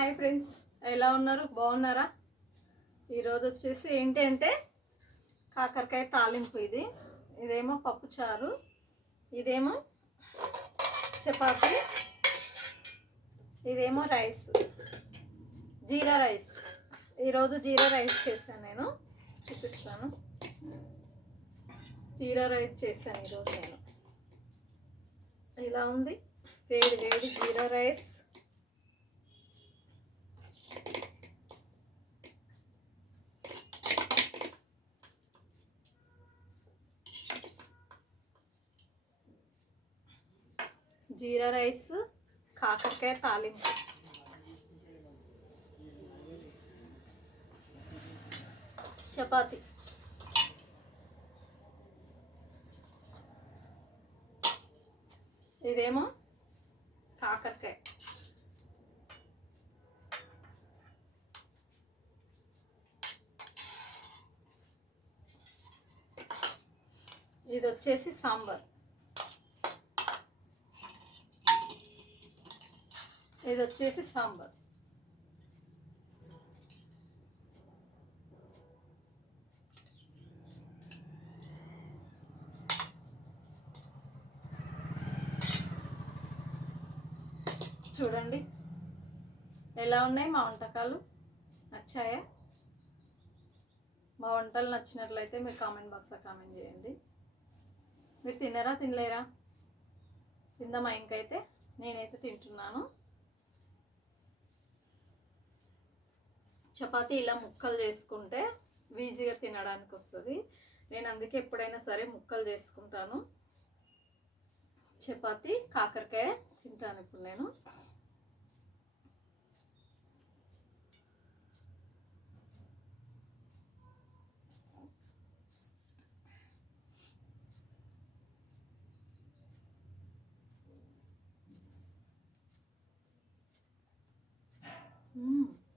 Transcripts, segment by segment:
Hi friends, ఎలా ఉన్నారు? బాగున్నారా? ఈరోజు వచ్చేసి ఏంటి అంటే కాకరకాయ తాలింపు. ఇదేమో పప్పు చారు, ఇదేమో చపాతీ, ఇదేమో రైస్, జీరా రైస్. ఈరోజు జీరా రైస్ చేశాను, నేను చూపిస్తాను. జీరా రైస్ చేశాను ఈరోజు నేను. ఇలా ఉంది, వేడి వేడి జీరా రైస్. జీరా రైస్, కాకరకాయ తాలింపు. చపాతి, ఇదేమో కాకరకాయ. ఇది వచ్చేసి సాంబార్. ఇది వచ్చేసి సాంబార్. చూడండి ఎలా ఉన్నాయి మా వంటకాలు. నచ్చాయా? మా వంటలు నచ్చినట్లయితే మీరు కామెంట్ బాక్స్లో కామెంట్ చేయండి. మీరు తిన్నారా, తినలేరా? తిందామా? ఇంకైతే నేనైతే తింటున్నాను. చపాతీ ఇలా ముక్కలు చేసుకుంటే ఈజీగా తినడానికి వస్తుంది. నేను అందుకే ఎప్పుడైనా సరే ముక్కలు చేసుకుంటాను. చపాతీ కాకరకాయ తింటాను ఇప్పుడు నేను.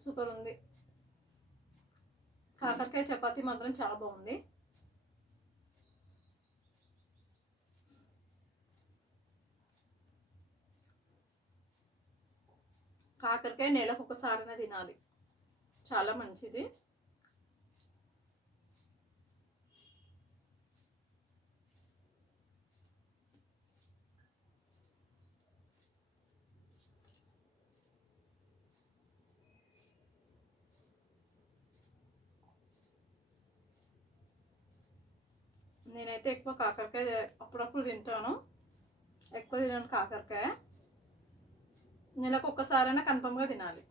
సూపర్ ఉంది. కాకరకాయ చపాతీ మాత్రం చాలా బాగుంది. కాకరకాయ నెలకు ఒకసారైనా తినాలి, చాలా మంచిది. నేనైతే ఎక్కువ కాకరకాయ అప్పుడప్పుడు తింటాను, ఎక్కువ తినాను కాకరకాయ. నెలకు ఒక్కసారైనా కన్ఫర్మ్గా తినాలి.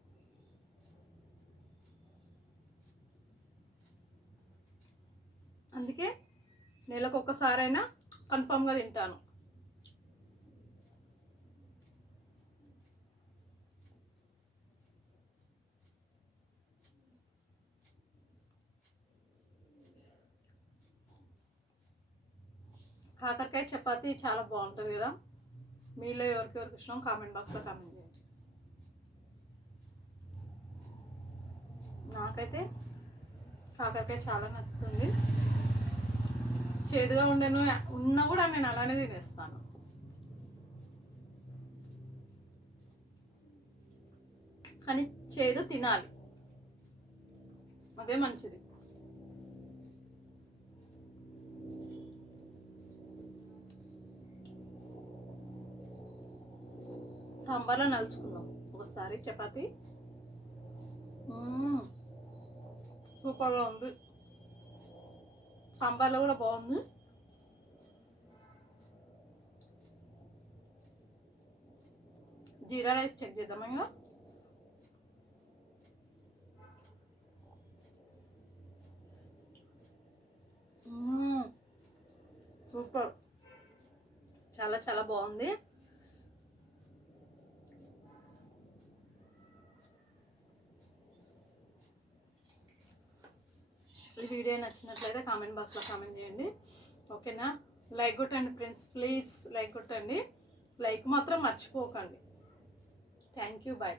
అందుకే నెలకు ఒక్కసారైనా కన్ఫర్మ్గా తింటాను. కాకరకాయ చపాతీ చాలా బాగుంటుంది కదా. మీలో ఎవరికి ఇష్టం కామెంట్ బాక్స్లో కామెంట్ చేయండి. నాకైతే కాకరకాయ చాలా నచ్చుతుంది. చేదుగా ఉన్నా కూడా నేను అలానే తినేస్తాను. కానీ చేదు తినాలి, అదే మంచిది. సాంబార్లో నలుచుకుందాం ఒకసారి చపాతీ. సూపర్గా ఉంది. సాంబార్లో కూడా బాగుంది. జీరా రైస్ చెక్ చేద్దాం ఇంకా. సూపర్, చాలా చాలా బాగుంది. ఈ వీడియో నచ్చినట్లయితే కామెంట్ బాక్స్లో కామెంట్ చేయండి, ఓకేనా? లైక్ కొట్టండి ఫ్రెండ్స్, ప్లీజ్ లైక్ కొట్టండి. లైక్ మాత్రం మర్చిపోకండి. Thank you, bye.